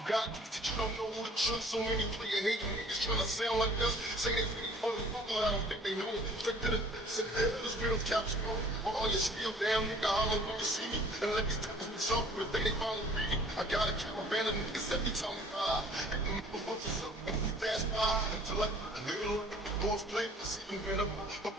you got that you don't know who to trust. So many player hate niggas tryna sound like us. Say they fake for the fuck, but I don't think they know. Straight to the this real caps go. All your skill down, nigga, all over the city. And let these types of talk, but they follow me. I got a caravan of niggas every time we ride. Hit them motherfuckers up, fast by until I middle boss play. See them when I'm a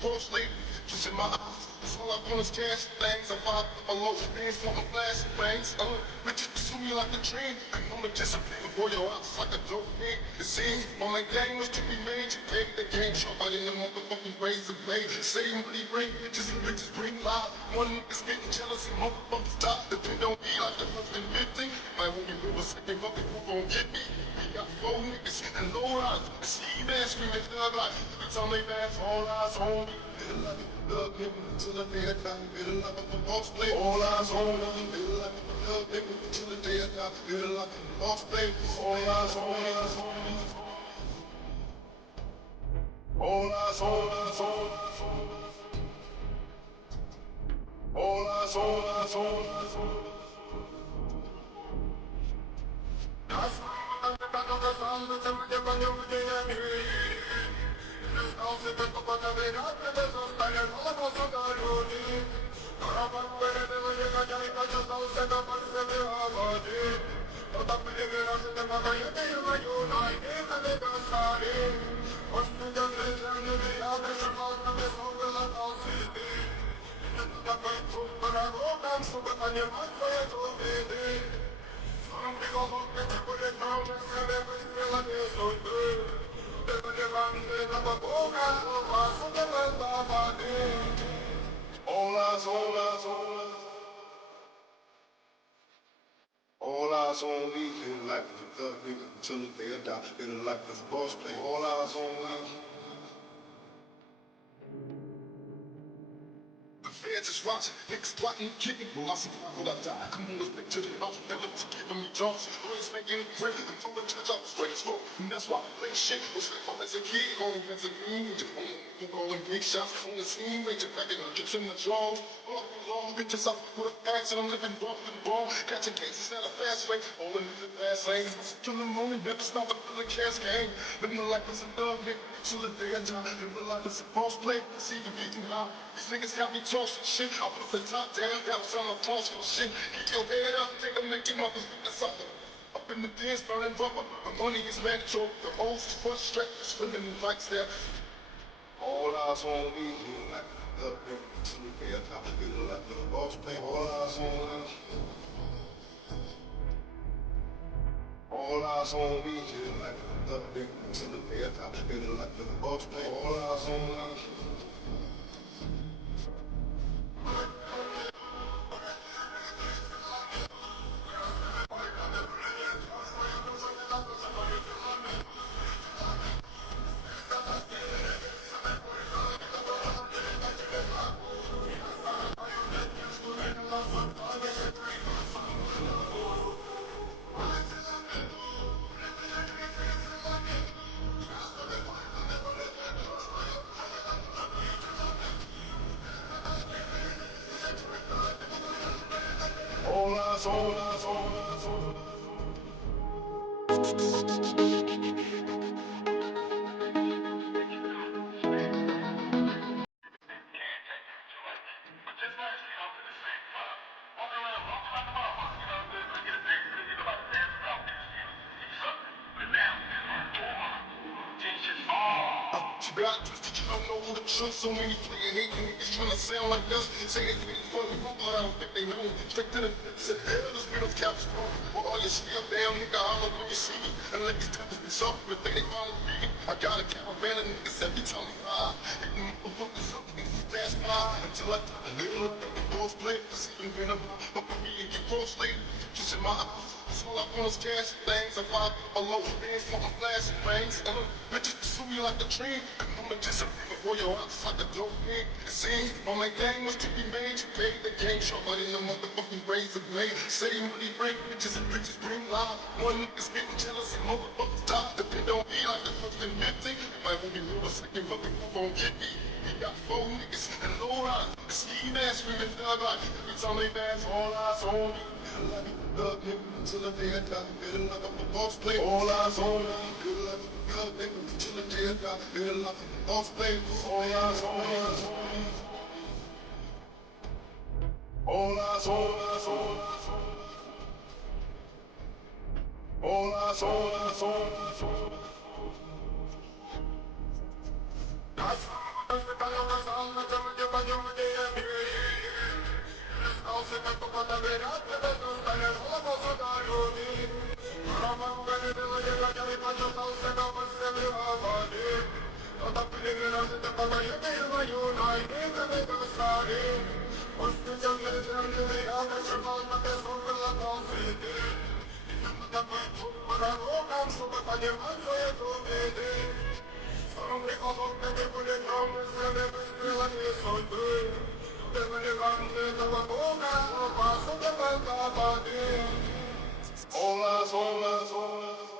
boss lady. Just in my eyes. All I want is cash things. I vibe with my low hands for my flash bangs. Bitches pursue me like a train. I'ma disappear before your eyes like a dope nigga. It seems all my game was to be made. You take the game, shot out in the motherfucking razor blade. Say money bring bitches and bitches bring life. One nigga's getting jealous and motherfuckers stop. Depend on me like the fucking 50. My homie will a second fucking who gon' get me. We got four niggas and low rise. Steve ass screaming thug like every time they pass, all eyes on me. Love nigga till the day I die. Feel like I'm a boss play. All eyes on me. Feel like I'm a love nigga till the day I die. Feel like I'm a boss play. All eyes on me. All eyes on us, on us, on us. All eyes on us, on us, on us. All eyes on us, on us. All eyes on me, feel like the thug nigga till the day I die. Feel like the boss play. All eyes on me. The feds is watching, niggas plotting, kicking. Well, I survive when I die. Come on, let's stick to the house. Fellas giving me jobs. Boys making great. Control the judge, I was straight slow. And that's why I play shit. Was as a kid, on as a mean. I'm calling big shots on the scene. Major packing, chips in the jaws. Long bitches up with a axe and I'm living rough and ball. Catching cases at a fast way. All in the fast lane. Killing money, never stop until the cash game. Living like it's a dog, nigga. Till the day I die. Living like it's a false play. See you getting high. These niggas got me tossing shit. I put the top down, got us on the toss for shit. Keep your head up, take a make your motherfucker suffer. Up in the dance, burning rubber. My money is mandatory. The hoes is frustrated, swimming in lights there. All eyes on me, feel like the nigga till the day I die. Feel like the boss play. All eyes on me. All eyes on me, feel like the nigga till the day I die. Feel like the boss play. All eyes on me. All eyes on us, on us, on us. You got that you don't know who to trust. So many player hate niggas tryna sound like us. Say they fake for the fuck, but I don't think they know. Straight to the this real caps go. All your skill down, nigga, all over your city. And let these types be soft, but they follow me. I got a caravan of niggas every time we ride. Hit them motherfuckers up, fast by until I middle of the boss play. See them when I'm up with me and get boss lady. Just in my eyes. All I want is cash things. I vibe with my low hands for my flash bangs. Bitches pursue me like a train. I'ma disappear before your eyes like a dope nigga. It seems all my game was to be made. You made the game short, but in the motherfucking razor blade. Say money bring bitches and bitches bring life. One nigga's getting jealous and motherfuckers stop. Depend on me like the fucking 50. My homie will a second fucking who gon' get me. We got four niggas and low rise. Steve ass screaming thug like every time they pass, all eyes on me. like a thug nigga till the day I die. Feel like I'm a boss player. All eyes on me. Feel like a thug nigga till the day I die. Feel like a boss player. All eyes on me. All eyes on us, on us, all eyes on us, on us, on us. All eyes on us, on us.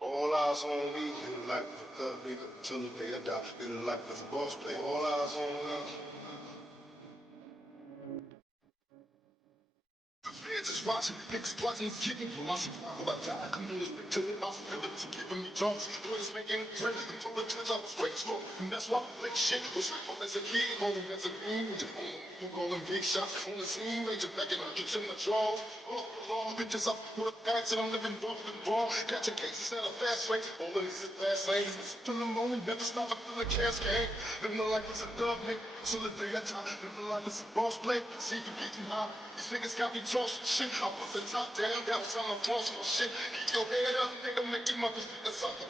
All eyes on me, feel like a thug nigga till the day I die. Feel like a boss player. All eyes on us. Just watching, niggas plotting, kicking for my survival. I die, I come in this big to the house, ability keeping me drunk. Boys making friends, until the times I was straight smoke. And that's why I like shit was home as a kid, home as a teen. I'm calling big shots on the scene, major back in the kitchen, the drawers. Long bitches up with a patch and I'm living rough and raw. Catching cases at a fast rate, all of these fast lanes. Till the morning, never stop until the cash came. Living like it's a dub, nigga, till the day I die. Living like it's a boss play, see you getting high. These niggas got me tossing shit. I put the top down, that was on my boss for shit. Keep your head up, nigga, make your motherfuckers suffer.